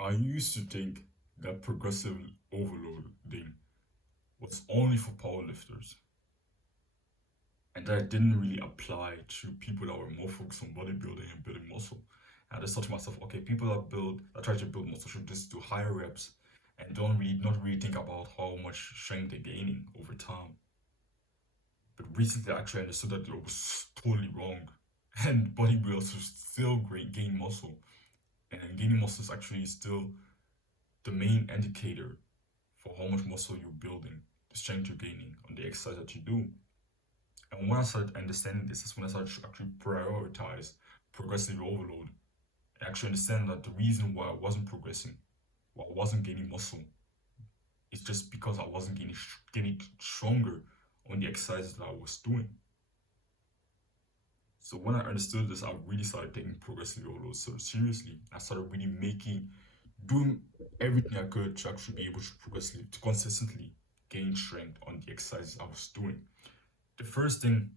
I used to think that progressive overloading was only for powerlifters, and that didn't really apply to people that were more focused on bodybuilding and building muscle. And I just thought to myself, okay, people that try to build muscle should just do higher reps and don't really not really think about how much strength they're gaining over time. But recently, I actually understood that it was totally wrong, and bodybuilders should still gain muscle, and gaining muscle is actually still the main indicator for how much muscle you're building, the strength you're gaining on the exercise that you do. And when I started understanding this, is when I started to actually prioritize progressive overload. I actually understand that the reason why I wasn't progressing, why I wasn't gaining muscle, is just because I wasn't getting stronger on the exercises that I was doing. So when I understood this, I really started taking progressive overload so seriously. I started really doing everything I could to actually be able to to consistently gain strength on the exercises I was doing. The first thing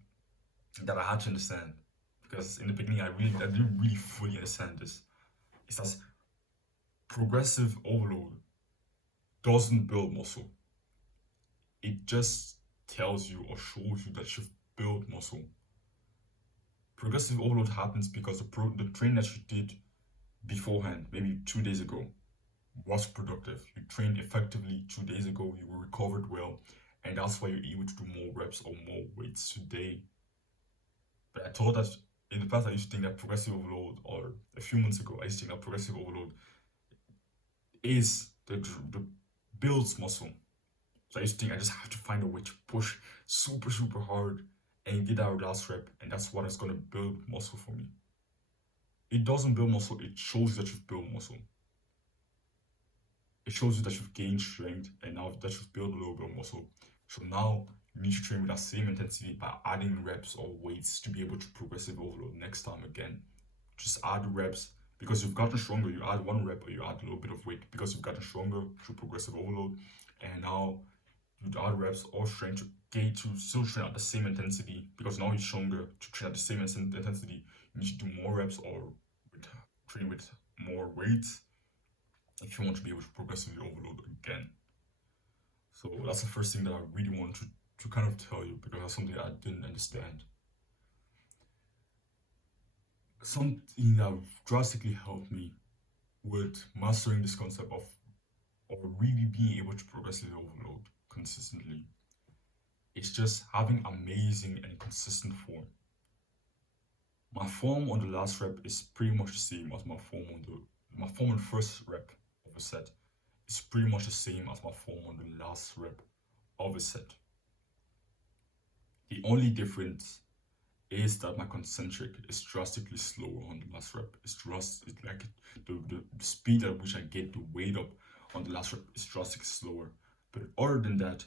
that I had to understand, because in the beginning I didn't really fully understand this, is that progressive overload doesn't build muscle. It just tells you or shows you that you've built muscle. Progressive overload happens because the training that you did beforehand, maybe 2 days ago, was productive. You trained effectively 2 days ago, you recovered well, and that's why you're able to do more reps or more weights today. But I thought that in the past I used to think that progressive overload, or a few months ago, I used to think that progressive overload is the builds muscle. So I used to think I just have to find a way to push super, super hard and get that last rep, and that's what is gonna build muscle for me. It doesn't build muscle, it shows that you've built muscle. It shows you that you've gained strength and now that you've built a little bit of muscle. So now you need to train with that same intensity by adding reps or weights to be able to progressive overload next time again. Just add reps because you've gotten stronger. You add one rep or you add a little bit of weight because you've gotten stronger through progressive overload. And now you add reps or strength to gain to still train at the same intensity because now you're stronger to train at the same intensity. You need to do more reps or with, train with more weights if you want to be able to progressively overload again. So that's the first thing that I really want to kind of tell you because that's something I didn't understand. Something that drastically helped me with mastering this concept of or really being able to progressively overload consistently is just having amazing and consistent form. My form on the last rep is pretty much the same as my form on the first rep of a set. It's pretty much the same as my form on the last rep of a set. The only difference is that my concentric is drastically slower on the last rep. It's like the speed at which I get the weight up on the last rep is drastically slower. But other than that,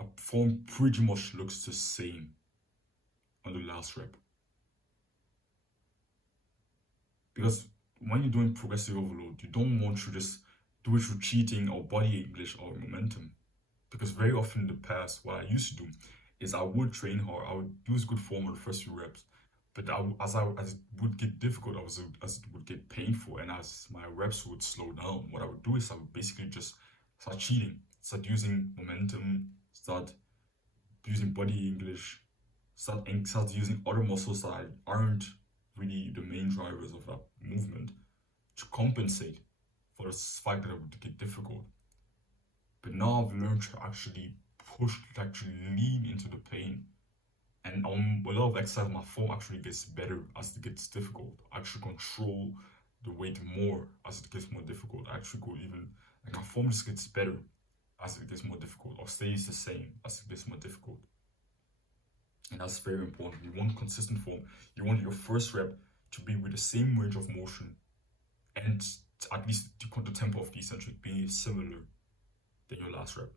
a form pretty much looks the same on the last rep. Because when you're doing progressive overload, you don't want to just do it through cheating or body English or momentum. Because very often in the past, what I used to do is I would train hard, I would use good form on the first few reps, but as it would get difficult, as it would get painful, and as my reps would slow down, what I would do is I would basically just start cheating, start using momentum, start using body English, start using other muscles that aren't really the main drivers of that movement to compensate for the fact that it would get difficult. But now I've learned to actually push, to actually lean into the pain. And on a lot of exercise, my form actually gets better as it gets difficult. I actually control the weight more as it gets more difficult. I actually go even, like my form just gets better as it gets more difficult or stays the same as it gets more difficult. And that's very important. You want consistent form. You want your first rep to be with the same range of motion and at least the tempo of the eccentric being similar than your last rep.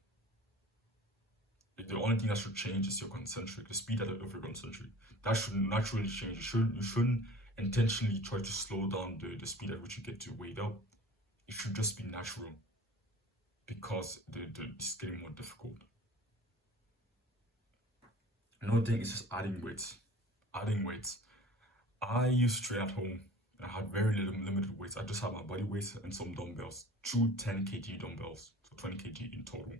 The only thing that should change is your concentric, the speed of your concentric. That should naturally change. You shouldn't intentionally try to slow down the speed at which you get to weight up. It should just be natural because it's getting more difficult. Another thing is just adding weights. Adding weights. I used to train at home I had very little limited weights. I just had my body weight and some dumbbells, two 10 kg dumbbells, so 20 kg in total.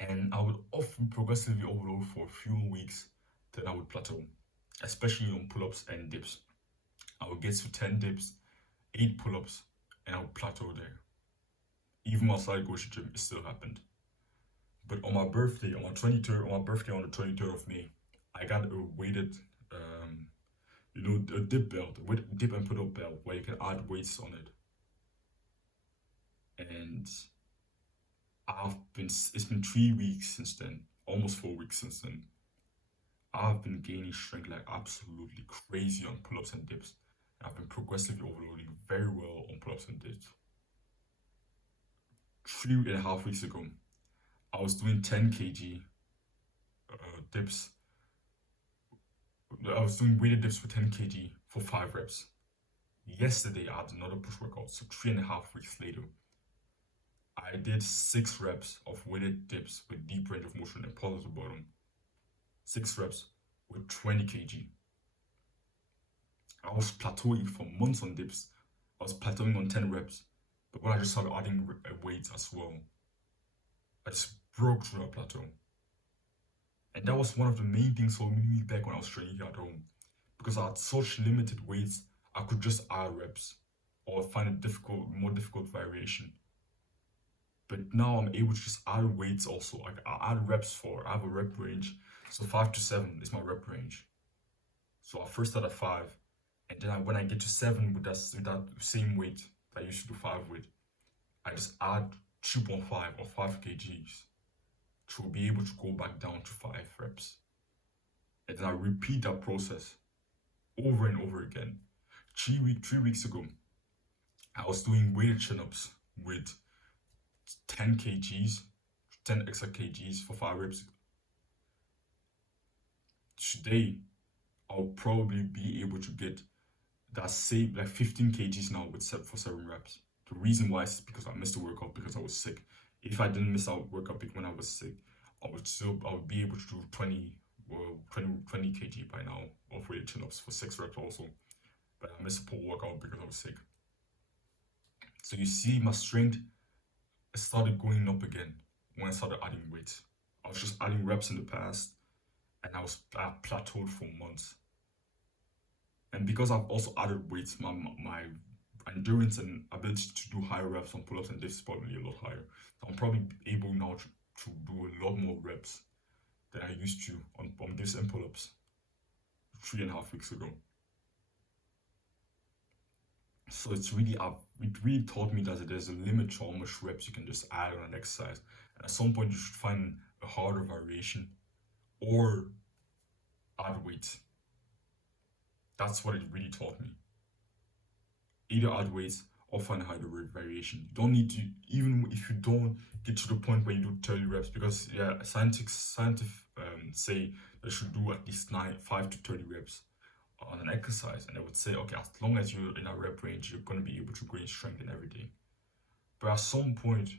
And I would often progressively overload for a few weeks, then I would plateau, especially on pull-ups and dips. I would get to 10 dips, 8 pull-ups, and I would plateau there. Even once I go to the gym, it still happened. But on my birthday, on my 23rd, on my birthday on the 23rd of May, I got a weighted, a dip belt, with dip and pull-up belt, where you can add weights on it. And it's been 3 weeks since then, almost 4 weeks since then. I've been gaining strength like absolutely crazy on pull-ups and dips. And I've been progressively overloading very well on pull-ups and dips. 3.5 weeks ago, I was doing 10 kg dips. I was doing weighted dips for 10 kg for 5 reps. Yesterday, I had another push workout, so 3.5 weeks later, I did 6 reps of weighted dips with deep range of motion and pause at the bottom. 6 reps with 20 kg. I was plateauing for months on dips. I was plateauing on 10 reps. But when I just started adding weights as well, I just broke through that plateau. And that was one of the main things holding me back when I was training here at home. Because I had such limited weights, I could just add reps or find a more difficult variation. But now I'm able to just add weights also. Like I add reps I have a rep range. So 5 to 7 is my rep range. So I first start at 5, and then when I get to 7 with that same weight that I used to do 5 with, I just add 2.5 or 5 kgs to be able to go back down to 5 reps. And then I repeat that process over and over again. 3 weeks ago, I was doing weighted chin-ups with 10 kgs, 10 extra kgs for 5 reps. Today, I'll probably be able to get that same, like 15 kgs now for 7 reps. The reason why is because I missed the workout because I was sick. If I didn't miss out workout when I was sick, I would be able to do 20 kg by now of weighted chin-ups for 6 reps also. But I missed the workout because I was sick. So you see, my strength started going up again when I started adding weight. I was just adding reps in the past, and I plateaued for months. And because I've also added weights, my endurance and ability to do higher reps on pull-ups and dips is probably a lot higher. So I'm probably able now to do a lot more reps than I used to on dips and pull-ups 3.5 weeks ago. So it really taught me that there's a limit to how much reps you can just add on an exercise. And at some point you should find a harder variation or add weight. That's what it really taught me. Either add weights or find a harder variation. You don't need to, even if you don't get to the point where you do 30 reps, because scientists say they should do at least 5 to 30 reps on an exercise, and they would say, okay, as long as you're in a rep range, you're going to be able to gain strength in everything. But at some point,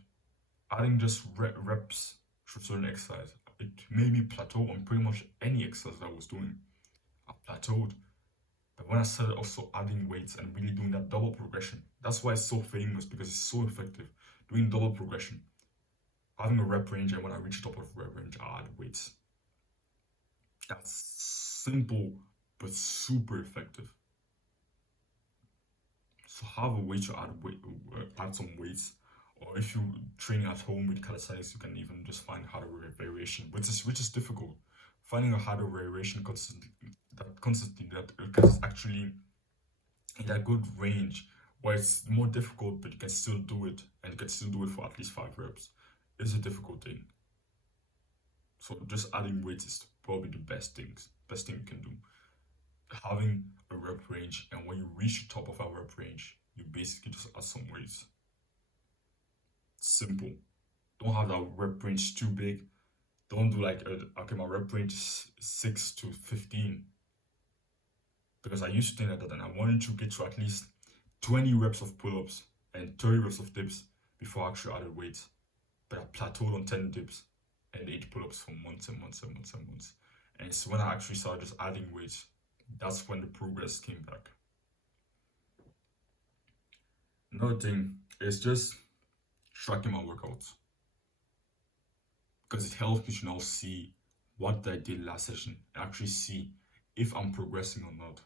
adding just reps to a certain exercise, it made me plateau on pretty much any exercise I was doing. I plateaued. But when I started also adding weights and really doing that double progression, that's why it's so famous, because it's so effective. Doing double progression, having a rep range, and when I reach the top of rep range, I add weights. That's simple but super effective. So have a way to add some weights, or if you're training at home with calisthenics, you can even just find harder variation, which is difficult. Finding a harder variation constantly that is actually in that good range where it's more difficult, but you can still do it, and you can still do it for at least 5 reps, is a difficult thing. So just adding weights is probably the best thing you can do. Having a rep range, and when you reach the top of our rep range, you basically just add some weights. Simple. Don't have that rep range too big. Don't do like, okay, my rep range is 6 to 15. Because I used to think like that, and I wanted to get to at least 20 reps of pull-ups and 30 reps of dips before I actually added weights. But I plateaued on 10 dips and 8 pull-ups for months and months and months and months. And it's when I actually started just adding weights, that's when the progress came back. Another thing is just tracking my workouts because it helps me to now see what I did last session and actually see if I'm progressing or not.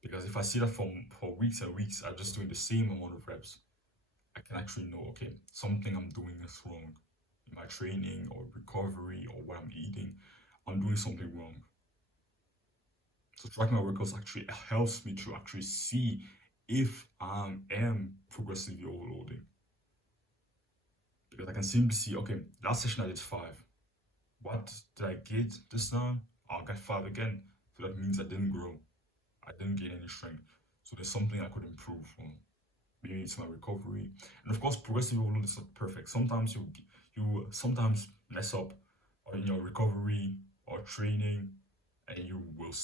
Because if I see that for weeks and weeks, I'm just doing the same amount of reps, I can actually know, okay, something I'm doing is wrong in my training or recovery or what I'm eating. I'm doing something wrong. So tracking my workouts actually helps me to actually see if I am progressively overloading. Because I can simply see, okay, last session I did 5. What did I get this time? I'll get 5 again. So that means I didn't grow. I didn't gain any strength. So there's something I could improve on. Maybe it's my recovery. And of course, progressive overload is not perfect. Sometimes you sometimes mess up in your recovery or training, and you will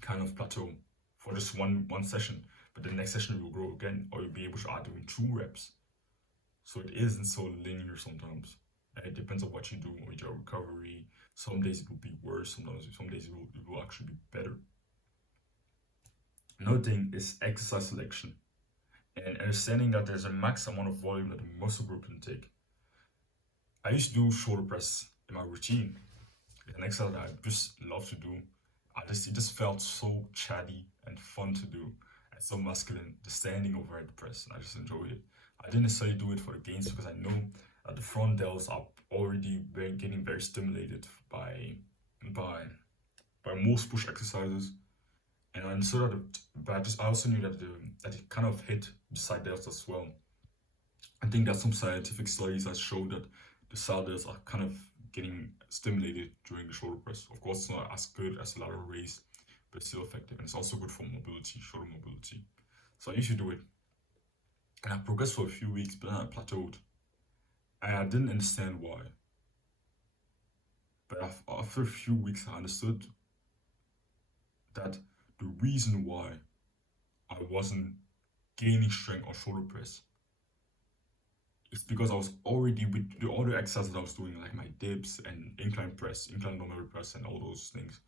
kind of plateau for just one session. But the next session you will grow again, or you'll be able to add even 2 reps. So it isn't so linear sometimes. It depends on what you do with your recovery. Some days it will be worse. Some days it will actually be better. Another thing is exercise selection and understanding that there's a max amount of volume that the muscle group can take. I used to do shoulder press in my routine, an exercise that I just love to do. It just felt so chatty and fun to do, and so masculine. The standing overhead press, and I just enjoyed it. I didn't necessarily do it for the gains because I know that the front delts are already getting very stimulated by by most push exercises, and I understood that. But I also knew that it kind of hit the side delts as well. I think that some scientific studies that show that the side delts are kind of getting stimulated during the shoulder press. Of course, it's not as good as a lateral raise, but it's still effective, and it's also good for mobility, shoulder mobility. So I used to do it, and I progressed for a few weeks, but then I plateaued, and I didn't understand why. But after a few weeks, I understood that the reason why I wasn't gaining strength on shoulder press is because I was already with the other exercises I was doing, like my dips and incline press, incline dumbbell press, and all those things.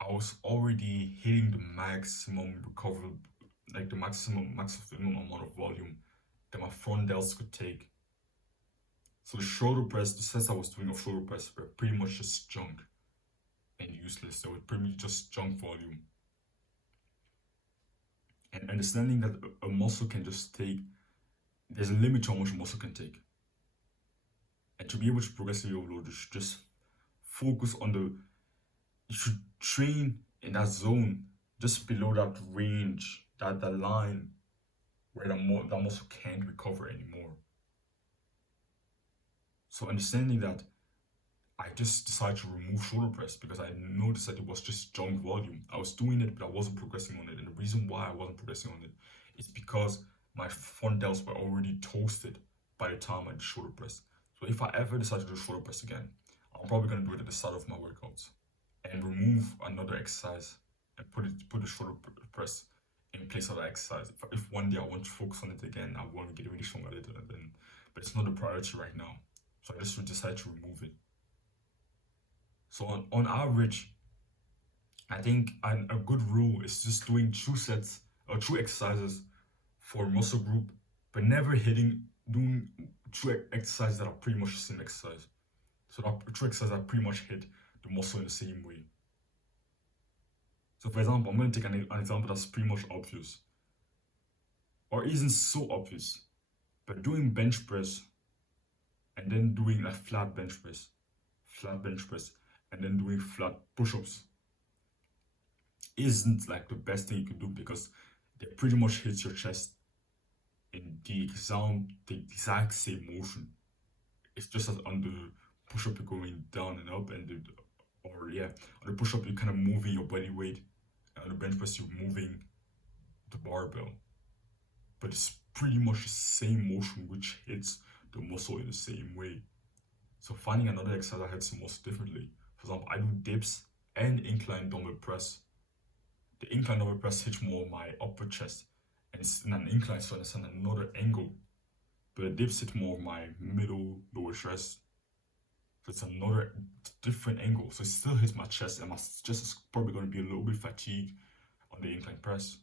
I was already hitting the maximum recovery, like the maximum amount of volume that my front delts could take. So the shoulder press, the sets I was doing of shoulder press were pretty much just junk and useless. They were pretty much just junk volume. And understanding that a muscle can just take, there's a limit to how much a muscle can take. And to be able to progressively overload, you should just focus on you should train in that zone just below that range, that line where that muscle can't recover anymore. So understanding that, I just decided to remove shoulder press because I noticed that it was just junk volume. I was doing it, but I wasn't progressing on it. And the reason why I wasn't progressing on it is because my front delts were already toasted by the time I did shoulder press. So if I ever decide to do shoulder press again, I'm probably gonna do it at the start of my workouts and remove another exercise and put the shoulder press in place of that exercise. If one day I want to focus on it again, I want to get really strong at it, but it's not a priority right now. So I just decided to remove it. So on average, I think a good rule is just doing 2 sets or 2 exercises for muscle group, but never doing 2 exercises that are pretty much the same exercise. So that 2 exercises that pretty much hit the muscle in the same way. So for example, I'm going to take an example that's pretty much obvious, or isn't so obvious, but doing bench press and then doing a flat bench press, and then doing flat push-ups isn't like the best thing you can do because they pretty much hit your chest in the exact same motion. It's just as on the push-up you're going down and up, and on the push-up you're kind of moving your body weight, and on the bench press you're moving the barbell. But it's pretty much the same motion which hits the muscle in the same way. So finding another exercise that hits the muscle differently. For example, I do dips and incline dumbbell press. The incline dumbbell press hits more my upper chest, and it's in an incline, so it's at another angle. But the dips hit more of my middle, lower chest. So it's another different angle. So it still hits my chest, and my chest is probably going to be a little bit fatigued on the incline press.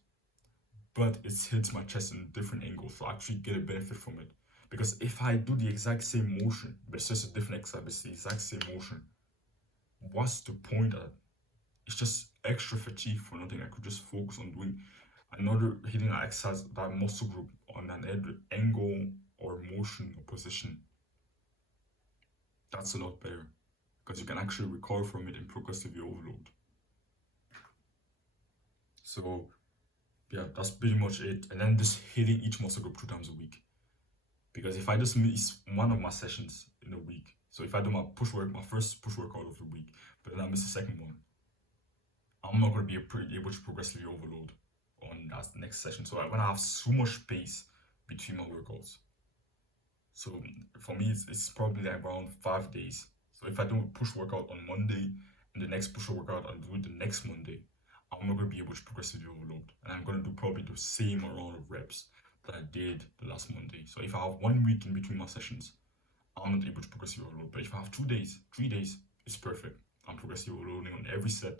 but it hits my chest in a different angle, so I actually get a benefit from it. Because if I do the exact same motion, but it's just a different exercise, but it's the exact same motion, what's the point of that? It's just extra fatigue for nothing. I could just focus on doing another hitting that exercise, that muscle group on an angle or motion or position. That's a lot better because you can actually recover from it and progressively overload. So yeah, that's pretty much it. And then just hitting each muscle group 2 times a week. Because if I just miss one of my sessions in a week, so if I do my first push workout of the week, but then I miss the second one, I'm not going to be able to progressively overload on that next session. So I'm going to have so much space between my workouts. So for me, it's probably like around 5 days. So if I do a push workout on Monday and the next push workout I'll do it the next Monday, I'm not going to be able to progressively overload. And I'm going to do probably the same amount of reps that I did the last Monday. So if I have 1 week in between my sessions, I'm not able to progressively overload. But if I have 2 days, 3 days, it's perfect. I'm progressively overloading on every set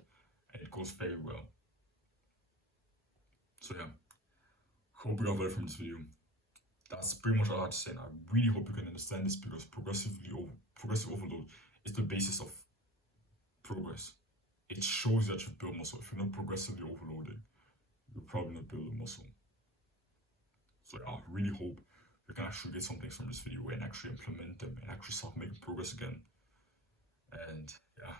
and it goes very well. So yeah, hope you got value from this video. That's pretty much all I have to say. And I really hope you can understand this because progressive overload is the basis of progress. It shows that you've built muscle. If you're not progressively overloaded, you're probably not building muscle. So I really hope you can actually get something from this video and actually implement them and actually start making progress again. And yeah,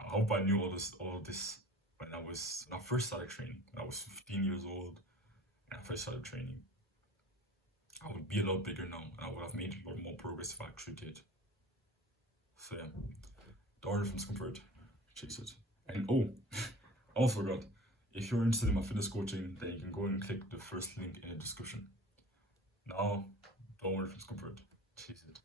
I hope I knew all this when I first started training. When I was 15 years old and I first started training. I would be a lot bigger now and I would have made a lot more progress if I actually did. So yeah, don't worry from discomfort, chase it. And oh, I almost forgot. If you're interested in my fitness coaching, then you can go and click the first link in the description. Now, don't worry from discomfort, chase it.